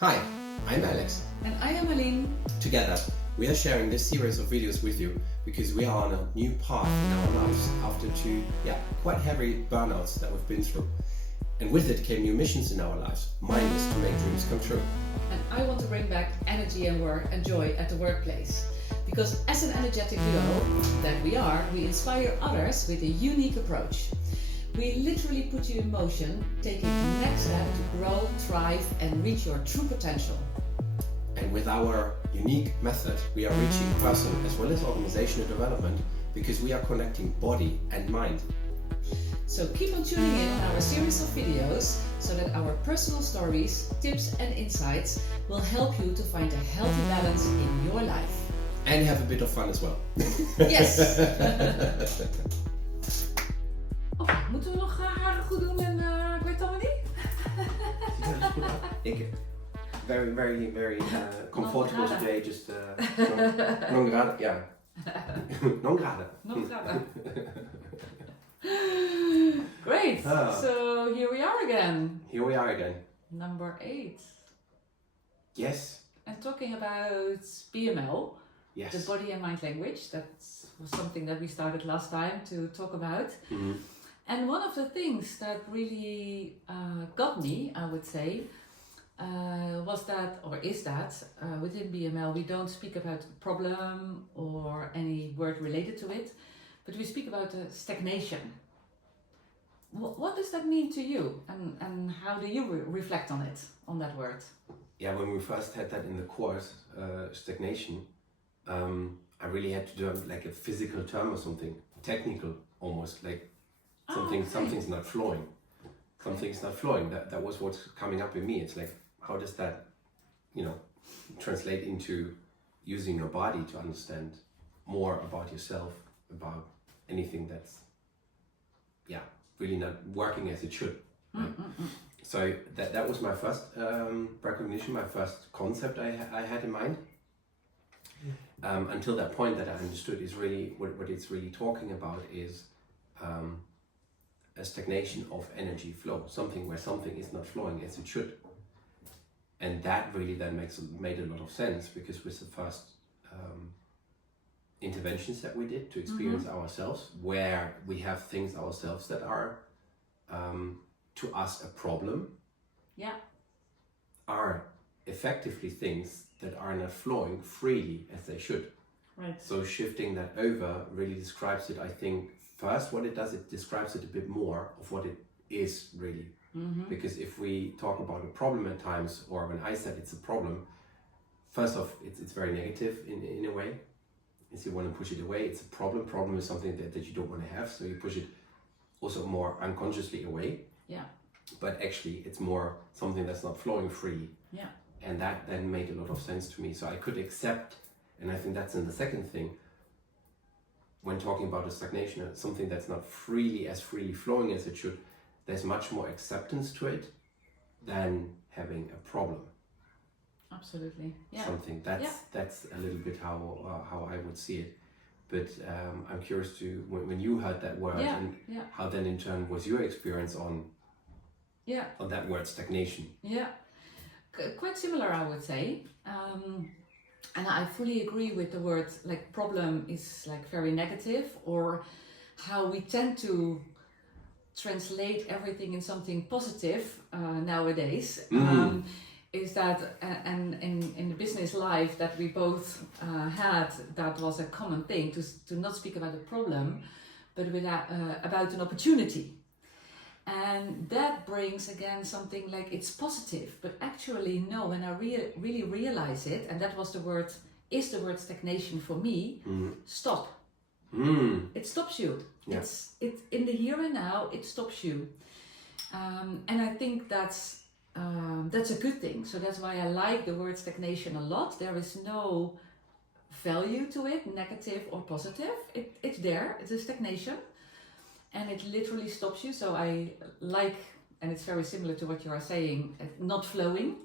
Hi, I'm Alex. And I am Aline. Together, we are sharing this series of videos with you because we are on a new path in our lives after two quite heavy burnouts that we've been through. And with it came new missions in our lives. Mine is to make dreams come true. And I want to bring back energy and work and joy at the workplace. Because as an energetic duo that we are, we inspire others with a unique approach. We literally put you in motion, taking the next step to grow, thrive and reach your true potential. And with our unique method, we are reaching personal as well as organizational development because we are connecting body and mind. So keep on tuning in on our series of videos so that our personal stories, tips and insights will help you to find a healthy balance in your life. And have a bit of fun as well. Yes! Moeten we nog haren goed doen en ik weet het allemaal niet? Very comfortable today. Just non grade, yeah. Non grade. Non grade. Great. So here we are again. Here we are again. Number 8. Yes. And talking about BML. Yes. The body and mind language. That was something that we started last time to talk about. Mm-hmm. And one of the things that really got me, I would say, is that within BML we don't speak about a problem or any word related to it, but we speak about stagnation. What does that mean to you, and how do you reflect on it, on that word? Yeah, when we first had that in the course, stagnation, I really had to do like a physical term or something, technical almost, like something's not flowing. Something's not flowing. That was what's coming up in me. It's like, how does that, translate into using your body to understand more about yourself, about anything that's, really not working as it should. Right? So that was my first recognition, my first concept I had in mind. Until that point that I understood is really, what it's really talking about is a stagnation of energy flow, something where something is not flowing as it should. And that really then made a lot of sense, because with the first interventions that we did to experience ourselves, where we have things ourselves that are to us a problem, are effectively things that are not flowing freely as they should. Right. So shifting that over really describes it, I think, first what it does, it describes it a bit more of what it is really. Because if we talk about a problem at times, or when I said it's a problem, first off, it's very negative in a way. If you want to push it away, it's a problem. Problem is something that you don't want to have, so you push it also more unconsciously away. Yeah. But actually, it's more something that's not flowing freely. Yeah. And that then made a lot of sense to me. So I could accept, and I think that's in the second thing, when talking about a stagnation, something that's not freely flowing as it should, there's much more acceptance to it than having a problem. Absolutely. Yeah. Something that's a little bit how I would see it. But I'm curious to when you heard that word and how then in turn was your experience on that word stagnation. Yeah. Quite similar, I would say. And I fully agree with the word, like problem is like very negative, or how we tend to translate everything in something positive nowadays. Is that, and in the business life that we both had, that was a common thing, to not speak about a problem, but about an opportunity. And that brings again something like it's positive, but actually no, when I really realize it, and that was the word stagnation for me, stop. It stops you. Yeah. It's in the here and now, it stops you. And I think that's a good thing. So that's why I like the word stagnation a lot. There is no value to it, negative or positive. It's there, it's a stagnation. And it literally stops you. So I like, and it's very similar to what you are saying, not flowing.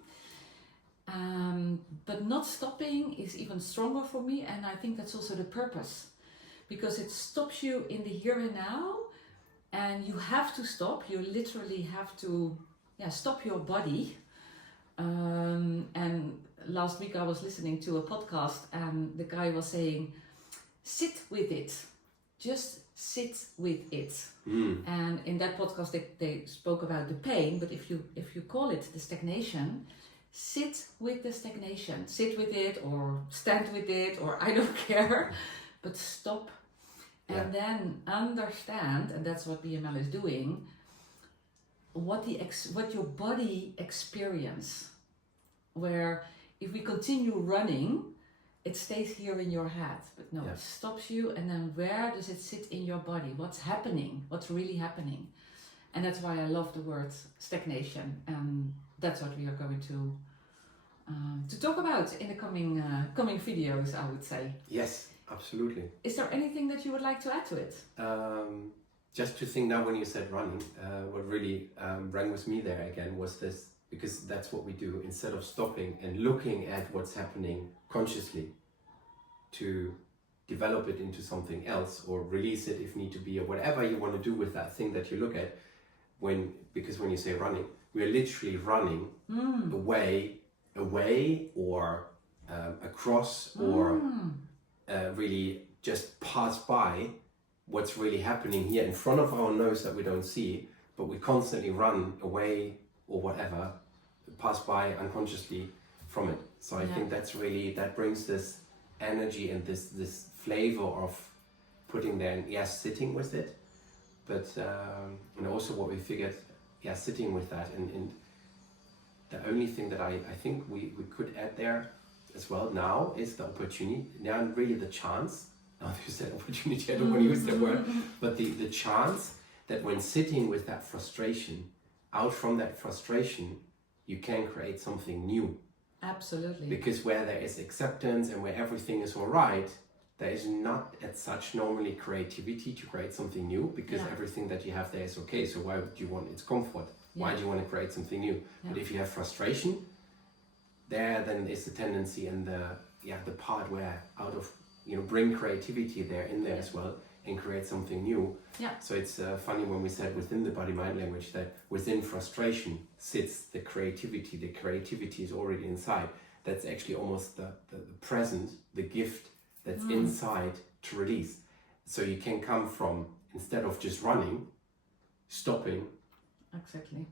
But not stopping is even stronger for me. And I think that's also the purpose. Because it stops you in the here and now. And you have to stop. You literally have to stop your body last week I was listening to a podcast and the guy was saying, sit with it. Just sit with it. And in that podcast they spoke about the pain, but if you call it the stagnation, sit with the stagnation. Sit with it or stand with it or I don't care, but stop. And then understand, and that's what BML is doing, what your body experience. Where if we continue running, it stays here in your head, but no, it stops you, and then where does it sit in your body? What's happening? What's really happening? And that's why I love the word stagnation, and that's what we are going to talk about in the coming videos, I would say. Yes, absolutely. Is there anything that you would like to add to it? Just to think now when you said running, what really rang with me there again was this, because that's what we do. Instead of stopping and looking at what's happening consciously, to develop it into something else or release it if need to be, or whatever you want to do with that thing that you look at. Because when you say running, we are literally running away or across or really just pass by what's really happening here in front of our nose that we don't see, but we constantly run away or whatever, pass by unconsciously from it. So I think that brings this energy and this flavor of putting there and sitting with it, but and also what we figured, sitting with that, and the only thing that I think we could add there as well now is the opportunity, now really the chance. Now you said opportunity, I don't want to use that word, but the chance that when sitting with that frustration, out from that frustration, you can create something new. Absolutely. Because where there is acceptance and where everything is all right, there is not as such normally creativity to create something new, because everything that you have there is okay. So why would you want its comfort? Why do you want to create something new? But if you have frustration, there then is the tendency and the part where out of bring creativity there in there as well and create something new. So it's funny when we said within the body-mind language that within frustration sits the creativity. The creativity is already inside. That's actually almost the present, the gift that's inside to release. So you can come from, instead of just running, stopping, exactly,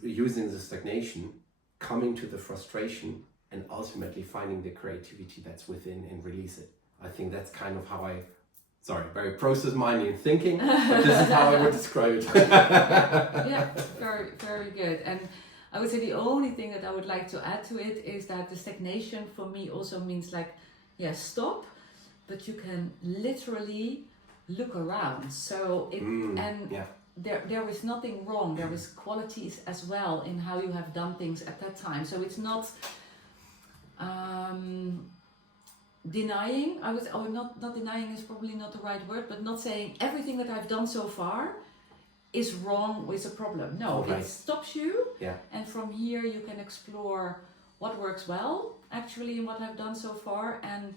using the stagnation, coming to the frustration, and ultimately finding the creativity that's within and release it. I think that's kind of how very process-minded thinking, but this is how I would describe it. Very, very good. And I would say the only thing that I would like to add to it is that the stagnation for me also means stop, but you can literally look around. So there is nothing wrong. There is qualities as well in how you have done things at that time. So it's not denying. Not denying is probably not the right word, but not saying everything that I've done so far is wrong with a problem. No, it stops you, and from here you can explore what works well actually in what I've done so far, and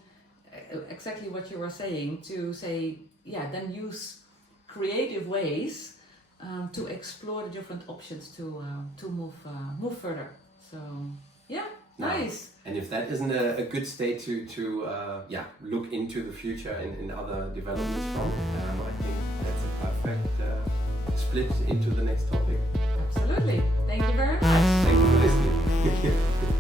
exactly what you were saying, to say then use creative ways to explore the different options to move further. So nice. And if that isn't a good state to look into the future and other developments from, I think that's a perfect split into the next topic. Absolutely. Thank you very much. Thank you for listening.